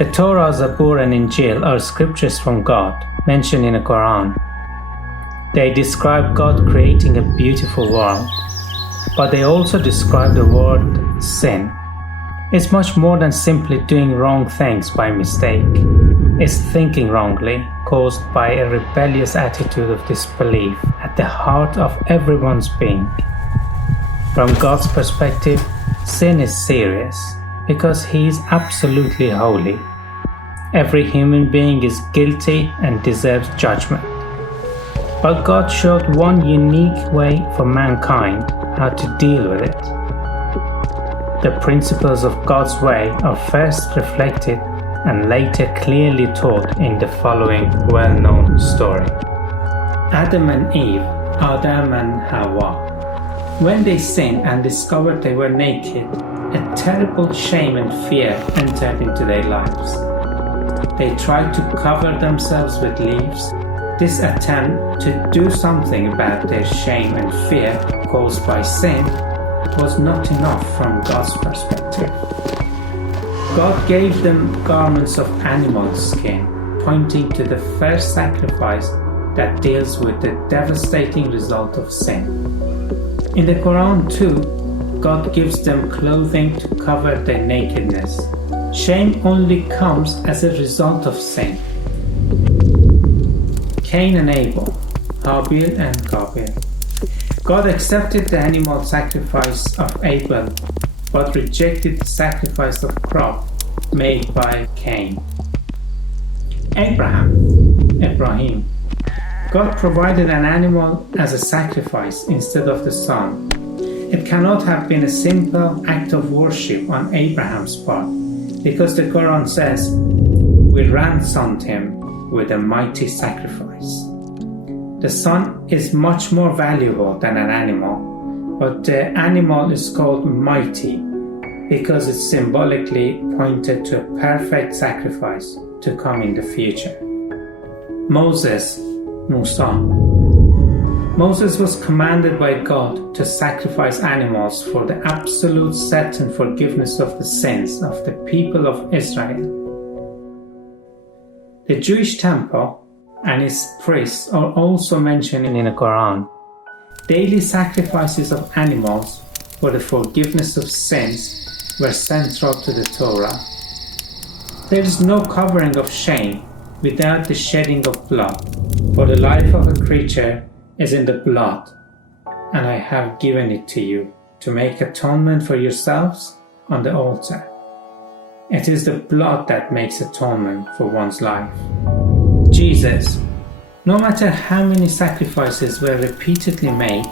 The Torah, Zabur, and Injil are scriptures from God mentioned in the Quran. They describe God creating a beautiful world, but they also describe the word sin. It's much more than simply doing wrong things by mistake. It's thinking wrongly, caused by a rebellious attitude of disbelief at the heart of everyone's being. From God's perspective, sin is serious because He is absolutely holy. Every human being is guilty and deserves judgment. But God showed one unique way for mankind how to deal with it. The principles of God's way are first reflected and later clearly taught in the following well-known story. Adam and Eve, Adam and Hawa. When they sinned and discovered they were naked, a terrible shame and fear entered into their lives. They tried to cover themselves with leaves. This attempt to do something about their shame and fear caused by sin was not enough from God's perspective. God gave them garments of animal skin, pointing to the first sacrifice that deals with the devastating result of sin. In the Quran too, God gives them clothing to cover their nakedness. Shame only comes as a result of sin. Cain and Abel, Habil and Qabil. God accepted the animal sacrifice of Abel, but rejected the sacrifice of crop made by Cain. Ibrahim. God provided an animal as a sacrifice instead of the son. It cannot have been a simple act of worship on Abraham's part, because the Quran says, "We ransomed him with a mighty sacrifice." The son is much more valuable than an animal, but the animal is called mighty because it symbolically pointed to a perfect sacrifice to come in the future. Musa. Moses was commanded by God to sacrifice animals for the absolute certain forgiveness of the sins of the people of Israel. The Jewish temple and its priests are also mentioned in the Quran. Daily sacrifices of animals for the forgiveness of sins were central to the Torah. There is no covering of shame without the shedding of blood, for the life of a creature is in the blood, and I have given it to you to make atonement for yourselves on the altar. It is the blood that makes atonement for one's life. Jesus. No matter how many sacrifices were repeatedly made,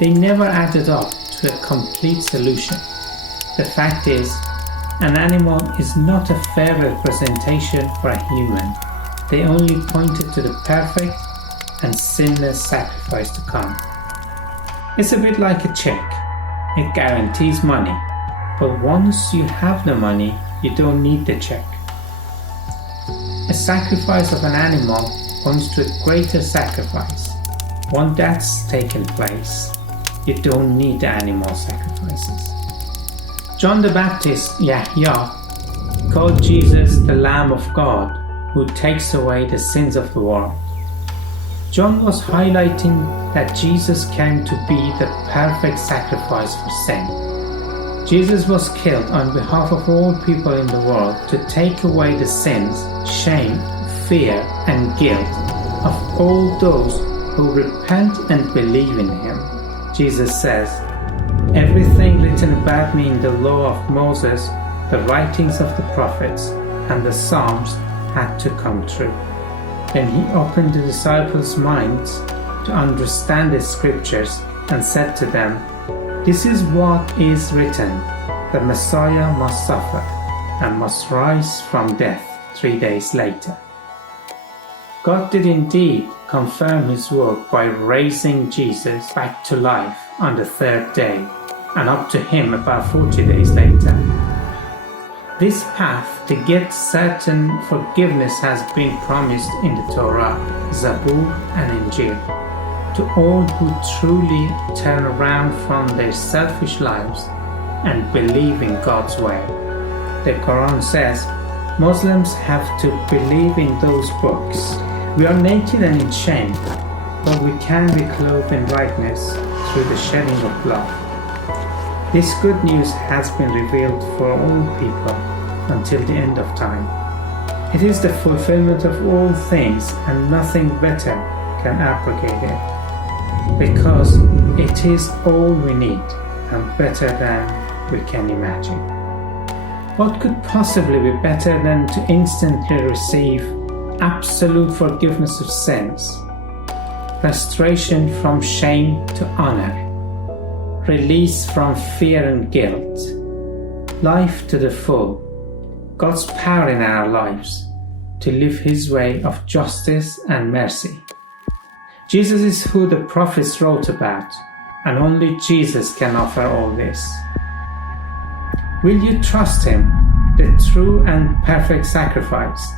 they never added up to a complete solution. The fact is, an animal is not a fair representation for a human. They only pointed to the perfect and sinless sacrifice to come. It's a bit like a check. It guarantees money, but once you have the money, you don't need the check. A sacrifice of an animal points to a greater sacrifice, one that's taken place. You don't need the animal sacrifices. John the Baptist, Yahya, called Jesus the Lamb of God who takes away the sins of the world. John was highlighting that Jesus came to be the perfect sacrifice for sin. Jesus was killed on behalf of all people in the world to take away the sins, shame, fear, and guilt of all those who repent and believe in Him. Jesus says, "Everything written about me in the law of Moses, the writings of the prophets, and the Psalms had to come true." Then He opened the disciples' minds to understand the scriptures and said to them, "This is what is written, the Messiah must suffer and must rise from death 3 days later." God did indeed confirm His work by raising Jesus back to life on the 3rd day and up to Him about 40 days later. This path to get certain forgiveness has been promised in the Torah, Zabur, and Injil to all who truly turn around from their selfish lives and believe in God's way. The Quran says, Muslims have to believe in those books. We are naked and in shame, but we can be clothed in brightness through the shedding of blood. This good news has been revealed for all people until the end of time. It is the fulfillment of all things, and nothing better can abrogate it, because it is all we need and better than we can imagine. What could possibly be better than to instantly receive absolute forgiveness of sins, restoration from shame to honor, release from fear and guilt, life to the full, God's power in our lives to live His way of justice and mercy. Jesus is who the prophets wrote about, and only Jesus can offer all this. Will you trust Him, the true and perfect sacrifice,